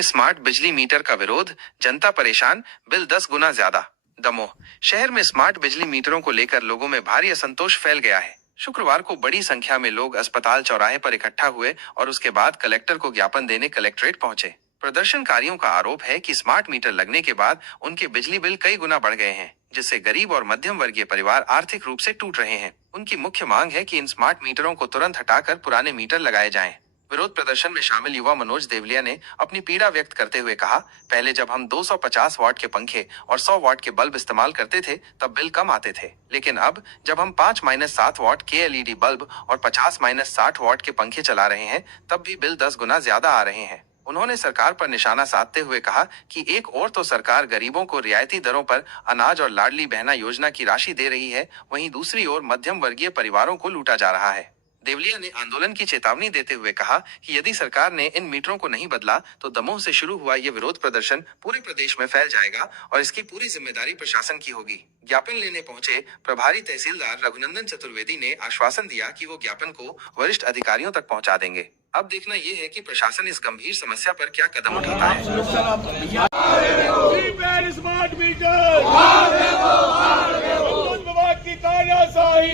में स्मार्ट बिजली मीटर का विरोध, जनता परेशान, बिल 10 गुना ज्यादा। दमोह शहर में स्मार्ट बिजली मीटरों को लेकर लोगों में भारी असंतोष फैल गया है। शुक्रवार को बड़ी संख्या में लोग अस्पताल चौराहे पर इकट्ठा हुए और उसके बाद कलेक्टर को ज्ञापन देने कलेक्ट्रेट पहुंचे। प्रदर्शनकारियों का आरोप है कि स्मार्ट मीटर लगने के बाद उनके बिजली बिल कई गुना बढ़ गए हैं, जिससे गरीब और मध्यम वर्गीय परिवार आर्थिक रूप से टूट रहे हैं। उनकी मुख्य मांग है कि इन स्मार्ट मीटरों को तुरंत हटाकर पुराने मीटर लगाए जाएं। विरोध प्रदर्शन में शामिल युवा मनोज देवलिया ने अपनी पीड़ा व्यक्त करते हुए कहा, पहले जब हम 250 वाट के पंखे और 100 वाट के बल्ब इस्तेमाल करते थे तब बिल कम आते थे, लेकिन अब जब हम 5-7 वाट के एलईडी बल्ब और 50-60 वाट के पंखे चला रहे हैं तब भी बिल 10 गुना ज्यादा आ रहे हैं। उन्होंने सरकार पर निशाना साधते हुए कहा कि एक ओर तो सरकार गरीबों को रियायती दरों पर अनाज और लाडली बहना योजना की राशि दे रही है, वहीं दूसरी ओर मध्यम वर्गीय परिवारों को लूटा जा रहा है। देवलिया ने आंदोलन की चेतावनी देते हुए कहा कि यदि सरकार ने इन मीटरों को नहीं बदला तो दमोह से शुरू हुआ ये विरोध प्रदर्शन पूरे प्रदेश में फैल जाएगा और इसकी पूरी जिम्मेदारी प्रशासन की होगी। ज्ञापन लेने पहुंचे प्रभारी तहसीलदार रघुनंदन चतुर्वेदी ने आश्वासन दिया कि वो ज्ञापन को वरिष्ठ अधिकारियों तक पहुंचा देंगे। अब देखना ये है कि प्रशासन इस गंभीर समस्या पर क्या कदम उठाता है।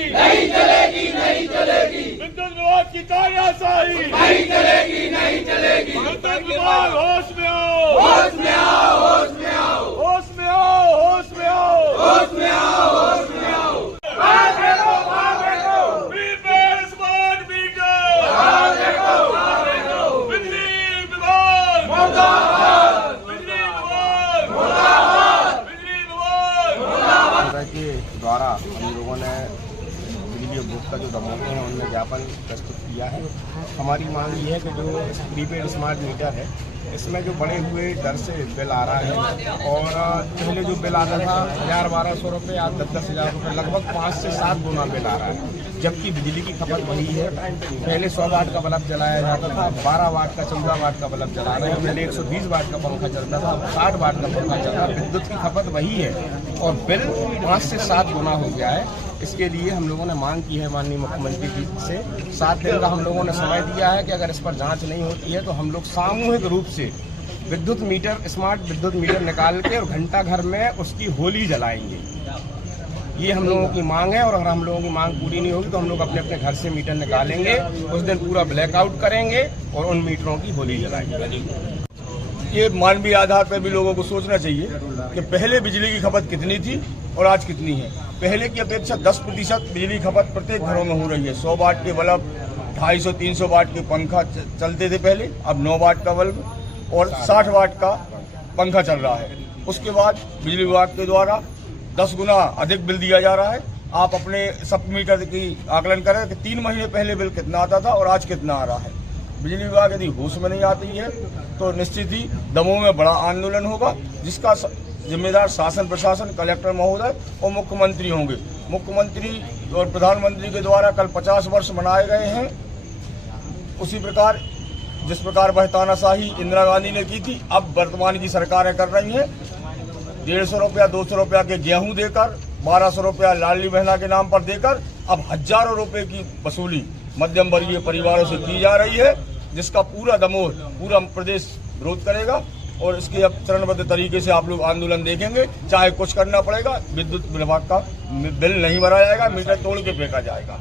नहीं चलेगी, नहीं चलेगी। विद्युत विभाग की तानाशाही नहीं चलेगी, नहीं चलेगी। विद्युत विभाग होश में आओ, होश में आओ, होश में आओ, होश में आओ, होश में आओ, होश में आओ, होश में आओ। प्रीपेड स्मार्ट मीटर, बिजली विभाग मुर्दाबाद, बिजली विभाग मुर्दाबाद, बिजली विभाग मुर्दाबाद के द्वारा हम लोगों ने बिजली उपभोक्ता जो दमोह हैं उनमें ज्ञापन प्रस्तुत किया है। हमारी मांग ये है कि जो प्रीपेड स्मार्ट मीटर है इसमें जो बढ़े हुए दर से बिल आ रहा है और पहले जो बिल आता था 1000-1200 रुपये आज 10-10,000 रुपये, लगभग 5 से 7 गुना बिल आ रहा है, जबकि बिजली की खपत वही है। पहले 100 वाट का बल्ब जलाया जाता था, 12 वाट का 14 वाट का बल्ब जला रहे हैं। पहले 120 वाट का पंखा चलता था, 60 वाट का पंखा चल रहा है। विद्युत की खपत वही है और बिल 5 से 7 गुना हो गया है। इसके लिए हम लोगों ने मांग की है माननीय मुख्यमंत्री जी से। 7 दिन का हम लोगों ने समय दिया है कि अगर इस पर जांच नहीं होती है तो हम लोग सामूहिक रूप से विद्युत मीटर, स्मार्ट विद्युत मीटर निकाल के और घंटा घर में उसकी होली जलाएंगे। ये हम लोगों की मांग है और अगर हम लोगों की मांग पूरी नहीं होगी तो हम लोग अपने अपने घर से मीटर निकालेंगे, उस दिन पूरा ब्लैकआउट करेंगे और उन मीटरों की होली जलाएंगे। ये मानवीय आधार पर भी लोगों को सोचना चाहिए कि पहले बिजली की खपत कितनी थी और आज कितनी है। पहले की अपेक्षा 10% बिजली खपत प्रत्येक घरों में हो रही है। 100 वाट के बल्ब, 250-300 वाट के पंखा चलते थे पहले, अब 9 वाट का बल्ब और 60 वाट का पंखा चल रहा है। उसके बाद बिजली विभाग के द्वारा 10 गुना अधिक बिल दिया जा रहा है। आप अपने सब मीटर की आकलन करें कि 3 महीने पहले बिल कितना आता था और आज कितना आ रहा है। बिजली विभाग यदि होश में नहीं आती है तो निश्चित ही दमोह में बड़ा आंदोलन होगा, जिसका जिम्मेदार शासन प्रशासन, कलेक्टर महोदय और मुख्यमंत्री होंगे। मुख्यमंत्री और प्रधानमंत्री के द्वारा कल 50 वर्ष मनाए गए हैं, उसी प्रकार जिस प्रकार वह तानाशाही इंदिरा गांधी ने की थी अब वर्तमान की सरकारें कर रही हैं। 150 रुपया 200 रुपया के गेहूं देकर, 1200 रुपया लाडली बहना के नाम पर देकर अब हजारों रुपए की वसूली मध्यम वर्गीय परिवारों से की जा रही है, जिसका पूरा दमोह, पूरा प्रदेश विरोध करेगा और इसके अब चरणबद्ध तरीके से आप लोग आंदोलन देखेंगे। चाहे कुछ करना पड़ेगा, विद्युत विभाग का बिल नहीं भरा जाएगा, मीटर तोड़ के फेंका जाएगा।